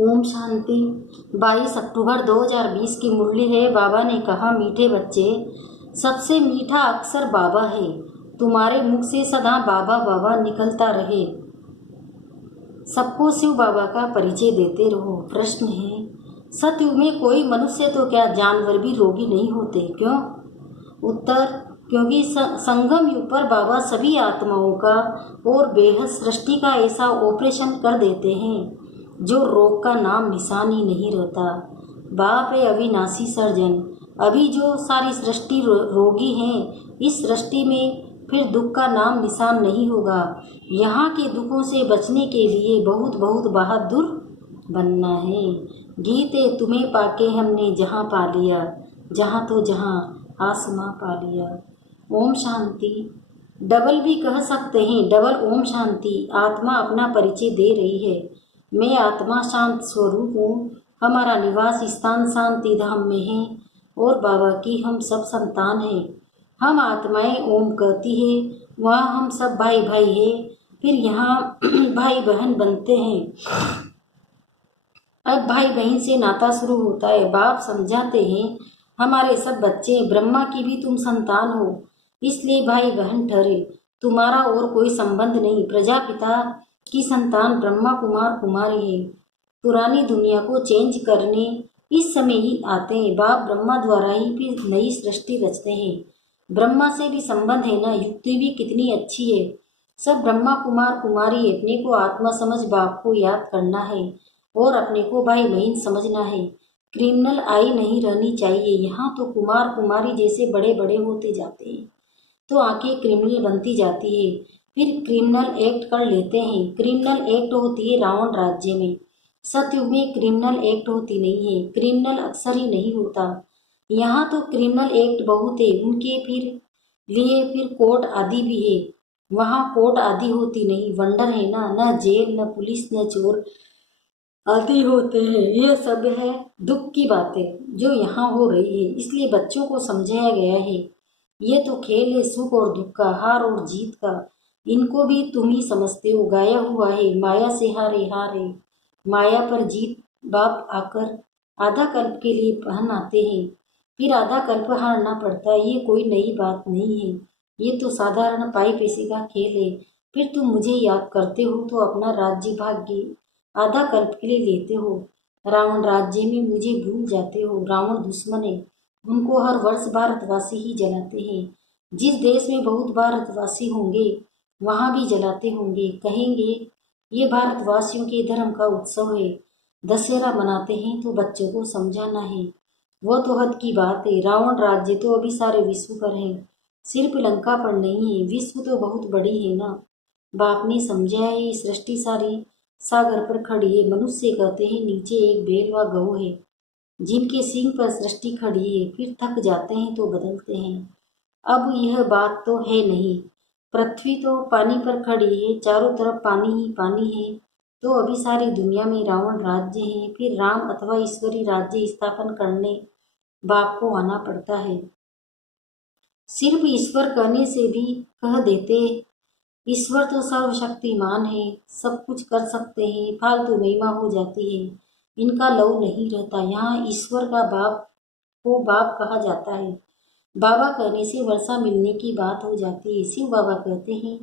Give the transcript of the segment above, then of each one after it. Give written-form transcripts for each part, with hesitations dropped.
ओम शांति। 22 अक्टूबर 2020 की मुरली है। बाबा ने कहा, मीठे बच्चे, सबसे मीठा अक्षर बाबा है। तुम्हारे मुख से सदा बाबा बाबा निकलता रहे। सबको शिव बाबा का परिचय देते रहो। प्रश्न है, सतयुग में कोई मनुष्य तो क्या जानवर भी रोगी नहीं होते, क्यों? उत्तर, क्योंकि संगम युग पर बाबा सभी आत्माओं का और बेहद सृष्टि का ऐसा ऑपरेशन कर देते हैं जो रोग का नाम निशान ही नहीं रहता। बाप है अविनाशी सर्जन। अभी जो सारी सृष्टि रोगी हैं, इस सृष्टि में फिर दुख का नाम निशान नहीं होगा। यहाँ के दुखों से बचने के लिए बहुत बहुत बहादुर बनना है। गीते तुम्हें पाके हमने जहाँ पा लिया, जहाँ तो जहाँ आसमां पा लिया। ओम शांति। डबल भी कह सकते हैं, डबल ओम शांति। आत्मा अपना परिचय दे रही है। मैं आत्मा शांत स्वरूप हूँ। हमारा निवास स्थान शांति धाम में है और बाबा की हम सब संतान हैं। हम आत्माएं ओम कहती है, वहाँ हम सब भाई भाई हैं। फिर यहाँ भाई बहन बनते हैं। अब भाई बहन से नाता शुरू होता है। बाप समझाते हैं, हमारे सब बच्चे ब्रह्मा की भी तुम संतान हो, इसलिए भाई बहन ठहरे। तुम्हारा और कोई संबंध नहीं। प्रजापिता की संतान ब्रह्मा कुमार कुमारी है। पुरानी दुनिया को चेंज करने इस समय ही आते हैं। बाप ब्रह्मा द्वारा ही फिर नई सृष्टि रचते हैं। ब्रह्मा से भी संबंध है ना। युक्ति भी कितनी अच्छी है। सब ब्रह्मा कुमार कुमारी। अपने को आत्मा समझ बाप को याद करना है और अपने को भाई बहन समझना है। क्रिमिनल आई नहीं रहनी चाहिए। यहाँ तो कुमार कुमारी जैसे बड़े बड़े होते जाते हैं तो आंखें क्रिमिनल बनती जाती है। फिर क्रिमिनल एक्ट कर लेते हैं। क्रिमिनल एक्ट होती है रावण राज्य में। सतयुग में क्रिमिनल एक्ट होती नहीं है। क्रिमिनल अक्सर ही नहीं होता। यहाँ तो क्रिमिनल एक्ट बहुत है। उनके फिर कोर्ट आदि भी है। वहाँ कोर्ट आदि होती नहीं। वंडर है ना, न जेल न पुलिस न चोर आदि होते हैं। यह सब है दुख की बातें जो यहाँ हो रही है। इसलिए बच्चों को समझाया गया है, ये तो खेल है सुख और दुख का, हार और जीत का। इनको भी तुम ही समझते हो। गाया हुआ है, माया से हारे हारे माया पर जीत। बाप आकर आधा कल्प के लिए पहन आते हैं, फिर आधा कल्प हारना पड़ता है। ये कोई नई बात नहीं है। ये तो साधारण पाई पैसे का खेल है। फिर तुम मुझे याद करते हो तो अपना राज्य भाग्य आधा कल्प के लिए लेते हो। रावण राज्य में मुझे भूल जाते हो। रावण दुश्मन है। उनको हर वर्ष भारतवासी ही जलाते हैं। जिस देश में बहुत भारतवासी होंगे वहाँ भी जलाते होंगे। कहेंगे ये भारतवासियों के धर्म का उत्सव है। दशहरा मनाते हैं तो बच्चों को समझाना है। वो तो हद की बात है। रावण राज्य तो अभी सारे विश्व पर है, सिर्फ लंका पर नहीं है। विश्व तो बहुत बड़ी है ना। बाप ने समझाया है, सृष्टि सारी सागर पर खड़ी है। मनुष्य कहते हैं नीचे एक बैल व गऊ है, जिनके सींग पर सृष्टि खड़ी है। फिर थक जाते हैं तो बदलते हैं। अब यह बात तो है नहीं। पृथ्वी तो पानी पर खड़ी है, चारों तरफ पानी ही पानी है। तो अभी सारी दुनिया में रावण राज्य है। फिर राम अथवा ईश्वरी राज्य स्थापन करने बाप को आना पड़ता है। सिर्फ ईश्वर कहने से भी कह देते, ईश्वर तो सर्वशक्तिमान है, सब कुछ कर सकते हैं। फालतू महिमा हो जाती है। इनका लव नहीं रहता। यहाँ ईश्वर का बाप को बाप कहा जाता है। बाबा कहने से वर्षा मिलने की बात हो जाती है। शिव बाबा कहते हैं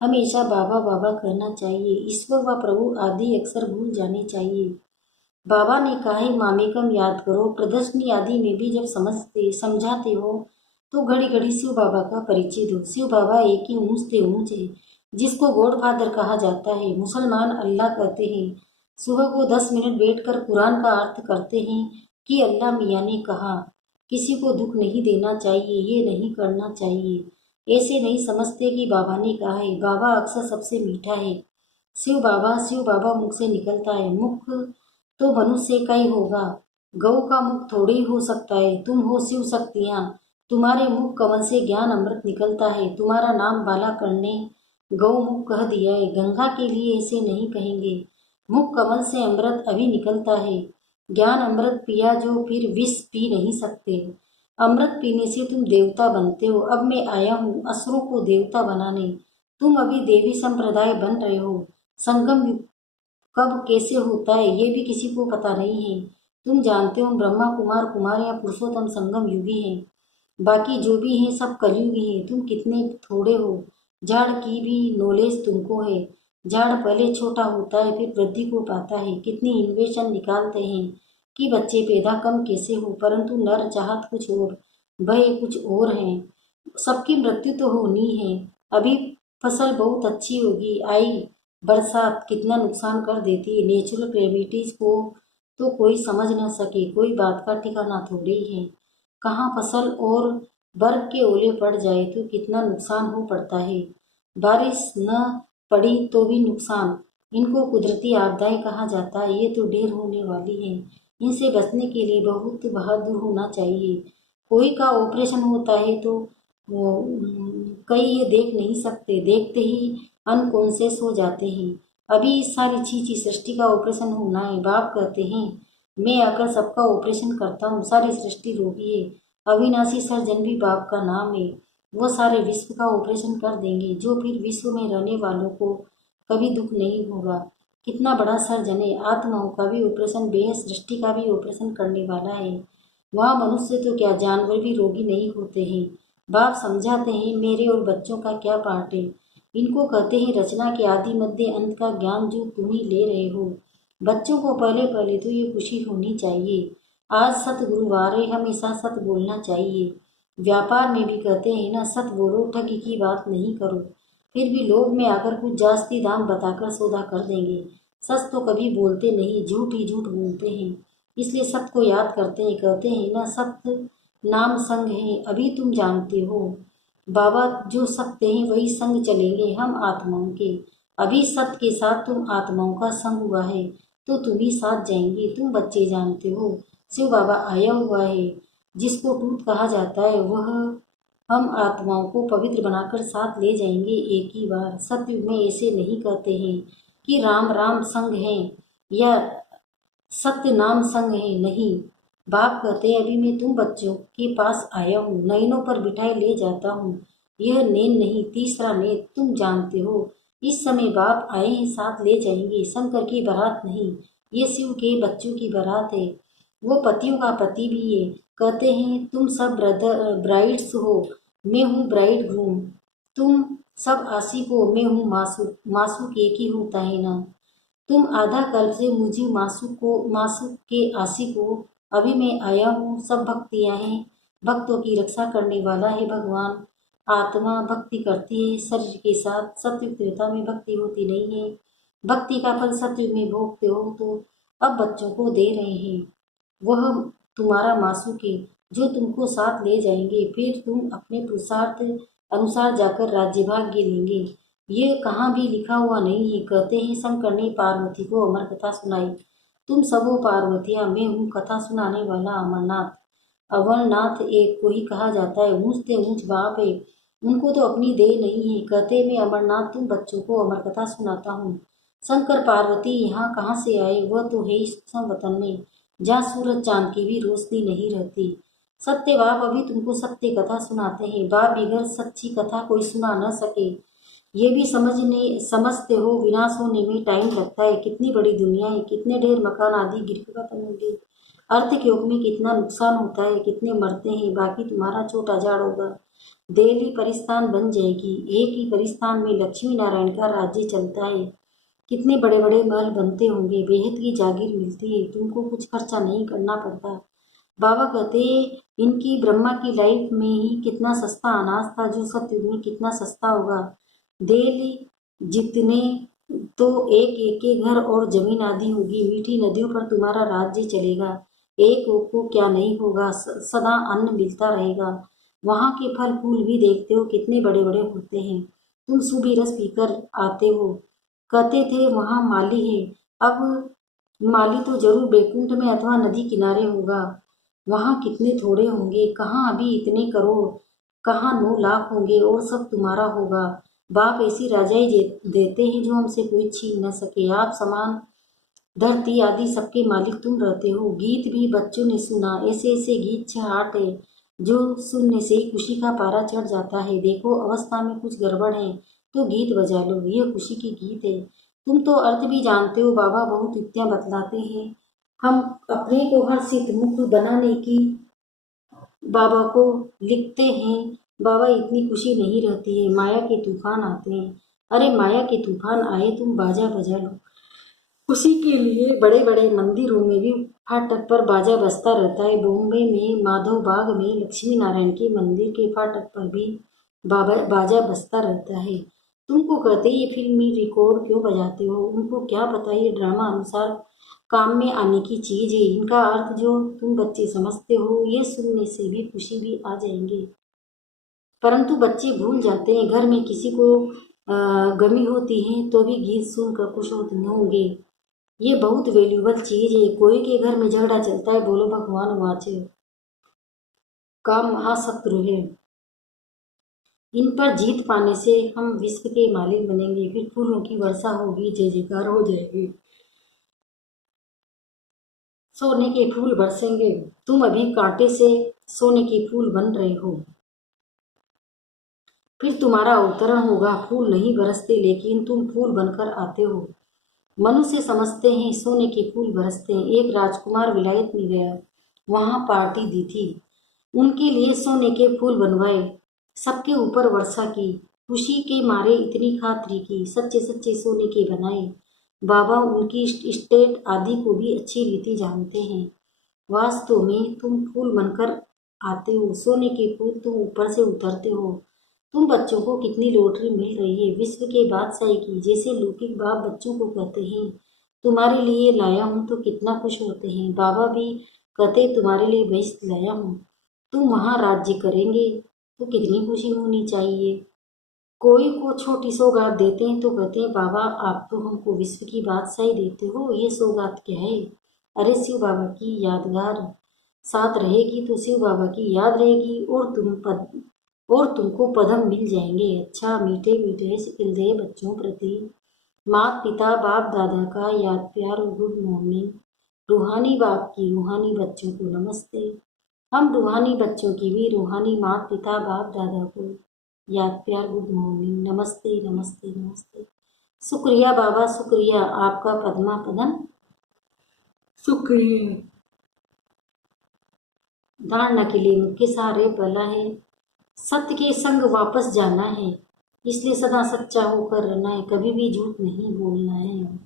हमेशा बाबा बाबा कहना चाहिए। ईश्वर व प्रभु आदि अक्सर भूल जाने चाहिए। बाबा ने कहा है मामेकम याद करो। प्रदर्शनी आदि में भी जब समझाते हो तो घड़ी घड़ी शिव बाबा का परिचय दो। शिव बाबा एक ही ऊंच थे ऊंच है, जिसको गॉड फादर कहा जाता है। मुसलमान अल्लाह कहते हैं। सुबह को 10 मिनट बैठकर कुरान का अर्थ करते हैं कि अल्लाह मियाँ ने कहा किसी को दुख नहीं देना चाहिए, ये नहीं करना चाहिए। ऐसे नहीं समझते कि बाबा ने कहा है। बाबा अक्सर सबसे मीठा है। शिव बाबा मुख से निकलता है। मुख तो मनुष्य का ही होगा। गौ का मुख थोड़ी हो सकता है। तुम हो शिव शक्तियाँ। तुम्हारे मुख कमल से ज्ञान अमृत निकलता है। तुम्हारा नाम बाला करने गौ मुख कह दिया है। गंगा के लिए ऐसे नहीं कहेंगे। मुख कमल से अमृत अभी निकलता है। ज्ञान अमृत पिया जो फिर विष पी नहीं सकते। अमृत पीने से तुम देवता बनते हो। अब मैं आया हूँ असुरों को देवता बनाने। तुम अभी देवी संप्रदाय बन रहे हो। संगम युग कब कैसे होता है ये भी किसी को पता नहीं है। तुम जानते हो ब्रह्मा कुमार कुमार या पुरुषोत्तम संगम युगी हैं, बाकी जो भी हैं सब कलयुगी हैं। तुम कितने थोड़े हो, झाड़ की भी नॉलेज तुमको है। झाड़ पहले छोटा होता है फिर वृद्धि को पाता है। कितने इन्वेशन निकालते हैं कि बच्चे पैदा कम कैसे हो, परंतु नर चाहत कुछ और, भय कुछ और है। सबकी मृत्यु तो होनी है। अभी फसल बहुत अच्छी होगी, आई बरसात कितना नुकसान कर देती है। नेचुरल कैलेमिटीज को तो कोई समझ न सके, कोई बात का ठिकाना थोड़ी है। कहाँ फसल और बर्फ के ओले पड़ जाए तो कितना नुकसान हो पड़ता है। बारिश न पड़ी तो भी नुकसान। इनको कुदरती आपदाएं कहा जाता है। ये तो ढेर होने वाली है। इनसे बचने के लिए बहुत बहादुर होना चाहिए। कोई का ऑपरेशन होता है तो कई ये देख नहीं सकते, देखते ही अनकॉन्शियस हो जाते हैं। अभी इस सारी चीची सृष्टि का ऑपरेशन होना है। बाप कहते हैं मैं आकर सबका ऑपरेशन करता हूँ। सारी सृष्टि रोगी है। अविनाशी सर्जन भी बाप का नाम है। वो सारे विश्व का ऑपरेशन कर देंगे, जो फिर विश्व में रहने वालों को कभी दुख नहीं होगा। कितना बड़ा सर्जन है। आत्माओं का भी ऑपरेशन, बेहद सृष्टि का भी ऑपरेशन करने वाला है। वहाँ मनुष्य तो क्या जानवर भी रोगी नहीं होते हैं। बाप समझाते हैं मेरे और बच्चों का क्या पार्ट है। इनको कहते हैं रचना के आदि मध्य अंत का ज्ञान जो तुम ही ले रहे हो। बच्चों को पहले पहले तो ये खुशी होनी चाहिए। आज सतगुरुवार है, हमेशा सत बोलना चाहिए। व्यापार में भी कहते हैं ना, सत बोलो, ठगी की बात नहीं करो। फिर भी लोग में आकर कुछ जास्ती दाम बताकर सौदा कर देंगे। सच तो कभी बोलते नहीं, झूठ ही झूठ बोलते हैं। इसलिए सत्य को याद करते हैं। कहते हैं ना, सत्य नाम संग है, अभी तुम जानते हो। बाबा जो सत्य हैं वही संग चलेंगे हम आत्माओं के। अभी सत्य के साथ तुम आत्माओं का संग हुआ है तो तुम ही साथ जाएंगे। तुम बच्चे जानते हो शिव बाबा आया हुआ है। जिसको टूट कहा जाता है वह हम आत्माओं को पवित्र बनाकर साथ ले जाएंगे एक ही बार। सत्युग में ऐसे नहीं कहते हैं कि राम राम संग हैं या सत्य नाम संग है, नहीं। बाप कहते अभी मैं तुम बच्चों के पास आया हूँ, नैनों पर बिठाए ले जाता हूँ। यह नैन नहीं, तीसरा नेत तुम जानते हो। इस समय बाप आए हैं, साथ ले जाएंगे। शंकर की बारात नहीं, ये शिव के बच्चों की बारात है। वो पतियों का पति भी है। कहते हैं तुम सब ब्रदर ब्राइड्स हो, मैं हूँ ब्राइड ग्रूम। तुम सब आशिक हो, मैं हूँ मासूक। मासूक एक ही होता है ना। तुम आधा कल्प से मुझे मासूक के आशिक हो। अभी मैं आया हूँ, सब भक्तियाँ हैं। भक्तों की रक्षा करने वाला है भगवान। आत्मा भक्ति करती है शरीर के साथ। सत्युग त्रेता में भक्ति होती नहीं है। भक्ति का फल सत्युग में भोगते हो तो अब बच्चों को दे रहे हैं। वह तुम्हारा मासूक है जो तुमको साथ ले जाएंगे। फिर तुम अपने पुरुषार्थ अनुसार जाकर राज्य भाग्य लेंगे। ये कहाँ भी लिखा हुआ नहीं है। कहते हैं शंकर ने पार्वती को अमर कथा सुनाई। तुम सब हो पार्वतियाँ, मैं हूँ कथा सुनाने वाला अमरनाथ। अमरनाथ एक को ही कहा जाता है। ऊंच से ऊंच बाप है, उनको तो अपनी देह नहीं है। कहते मैं अमरनाथ तुम बच्चों को अमर कथा सुनाता हूँ। शंकर पार्वती यहाँ कहाँ से आए? वह तो है इस वतन में जहाँ सूरज चांद की भी रोशनी नहीं रहती। सत्य बाप अभी तुमको सत्य कथा सुनाते हैं। बाप बिगड़ सच्ची कथा कोई सुना न सके। ये भी समझते हो विनाश होने में टाइम लगता है। कितनी बड़ी दुनिया है, कितने ढेर मकान आदि गिर खत्म होंगे। आर्थिक योग में कितना नुकसान होता है, कितने मरते हैं। बाकी तुम्हारा छोटा झाड़ होगा, दिल्ली परिस्तान बन जाएगी। एक ही परिस्तान में लक्ष्मी नारायण का राज्य चलता है। कितने बड़े बड़े महल बनते होंगे, बेहद की जागीर मिलती है। तुमको कुछ खर्चा नहीं करना पड़ता। बाबा कहते इनकी ब्रह्मा की लाइफ में ही कितना सस्ता अनाज था, जो सत्युग में कितना सस्ता होगा। दिल्ली जितने तो एक एक के घर और जमीन आदि होगी। मीठी नदियों पर तुम्हारा राज्य चलेगा। एक को क्या नहीं होगा, सदा अन्न मिलता रहेगा। वहाँ के फल फूल भी देखते हो कितने बड़े बड़े होते हैं। तुम सुबह रस पीकर आते हो। कहते थे वहाँ माली है, अब माली तो जरूर बैकुंठ में अथवा नदी किनारे होगा। वहाँ कितने थोड़े होंगे, कहाँ अभी इतने करोड़, कहाँ 9 लाख होंगे और सब तुम्हारा होगा। बाप ऐसी राजाई देते हैं जो हमसे कोई छीन न सके। आप समान धरती आदि सबके मालिक तुम रहते हो। गीत भी बच्चों ने सुना, ऐसे ऐसे गीत 6-8 है जो सुनने से ही खुशी का पारा चढ़ जाता है। देखो अवस्था में कुछ गड़बड़ है तो गीत बजा लो, यह खुशी की गीत है। तुम तो अर्थ भी जानते हो। बाबा बहुत युक्तियाँ बतलाते हैं। हम अपने को हर्षित मुख बनाने की बाबा को लिखते हैं। बाबा इतनी खुशी नहीं रहती है, माया के तूफान आते हैं। अरे माया के तूफान आए, तुम बाजा बजा लो। खुशी के लिए बड़े बड़े मंदिरों में भी फाटक पर बाजा बजता रहता है। बॉम्बे में माधव बाग में लक्ष्मी नारायण के मंदिर के फाटक पर भी बाजा बजता रहता है। तुमको कहते ये फिल्मी रिकॉर्ड क्यों बजाते हो? उनको क्या पता ये ड्रामा अनुसार काम में आने की चीज है। इनका अर्थ जो तुम बच्चे समझते हो, ये सुनने से भी खुशी भी आ जाएंगे। परंतु बच्चे भूल जाते हैं। घर में किसी को गमी होती है तो भी गीत सुनकर खुश होते होंगे। ये बहुत वैल्यूबल चीज है। कोई के घर में झगड़ा चलता है, बोलो भगवान वाचे, काम महाशत्रु है। इन पर जीत पाने से हम विश्व के मालिक बनेंगे। फिर फूलों की वर्षा होगी, जय जयकार हो जाएगी, सोने के फूल बरसेंगे। तुम अभी कांटे से सोने के फूल बन रहे हो, फिर तुम्हारा अवतरण होगा। फूल नहीं बरसते, लेकिन तुम फूल बनकर आते हो। मनुष्य समझते हैं सोने के फूल बरसते हैं। एक राजकुमार विलायत में गया, वहां पार्टी दी थी, उनके लिए सोने के फूल बनवाए, सबके ऊपर वर्षा की, खुशी के मारे इतनी खातरी की, सच्चे सच्चे सोने के बनाए। बाबा उनकी स्टेट आदि को भी अच्छी रीति जानते हैं। वास्तव में तुम फूल बनकर आते हो, सोने के फूल तुम ऊपर से उतरते हो। तुम बच्चों को कितनी लॉटरी मिल रही है, विश्व के बादशाह की। जैसे लौकिक बाप बच्चों को कहते हैं तुम्हारे लिए लाया हूँ, तो कितना खुश होते हैं। बाबा भी कहते तुम्हारे लिए बेस्ट लाया हूँ, तुम वहाँ राज्य करेंगे, तो कितनी खुशी होनी चाहिए। कोई को छोटी सौगात देते हैं तो कहते हैं बाबा आप तो हमको विश्व की बादशाही देते हो, ये सौगात क्या है? अरे शिव बाबा की यादगार साथ रहेगी तो शिव बाबा की याद रहेगी, और तुमको पदम मिल जाएंगे। अच्छा मीठे मीठे हृदय बच्चों प्रति माता पिता बाप दादा का याद प्यार और गुड मॉर्निंग। रूहानी बाप की रूहानी बच्चों को नमस्ते। हम रूहानी बच्चों की भी रूहानी माता पिता बाप दादा को याद प्यार गुड मॉर्निंग, नमस्ते नमस्ते नमस्ते। शुक्रिया बाबा, शुक्रिया आपका पद्मा पदम, शुक्रिया। धारणा के लिए मुख्य सहारे पहला है सत्य के संग वापस जाना है, इसलिए सदा सच्चा होकर रहना है, कभी भी झूठ नहीं बोलना है।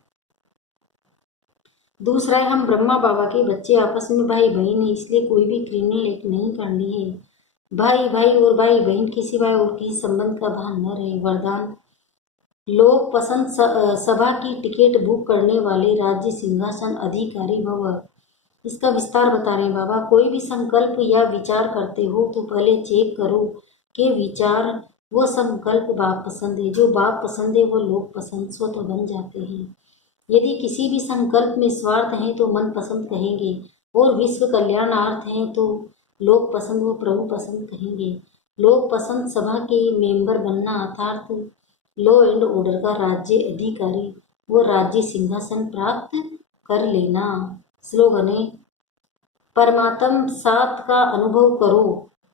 दूसरा है हम ब्रह्मा बाबा के बच्चे, आपस में भाई बहन है, इसलिए कोई भी क्रिमिनल नहीं करनी है। भाई भाई और भाई बहन के सिवाय और किसी संबंध का भान न रहे। वरदान लोक पसंद सभा की टिकट बुक करने वाले राज्य सिंहासन अधिकारी भव। इसका विस्तार बता रहे हैं बाबा। कोई भी संकल्प या विचार करते हो तो पहले चेक करो कि विचार वो संकल्प बाप पसंद है। जो बाप पसंद है वो लोग पसंद स्वतः बन जाते हैं। यदि किसी भी संकल्प में स्वार्थ है तो मन पसंद कहेंगे, और विश्व कल्याणार्थ है तो लोग पसंद वो प्रभु पसंद कहेंगे। लोग पसंद सभा के मेंबर बनना अर्थात लॉ एंड ऑर्डर का राज्य अधिकारी वो राज्य सिंहासन प्राप्त कर लेना। स्लोगन है परमात्म साथ का अनुभव करो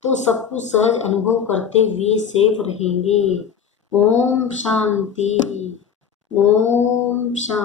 तो सब कुछ सहज अनुभव करते हुए सेफ रहेंगे। ओम शांति, ओम शांति।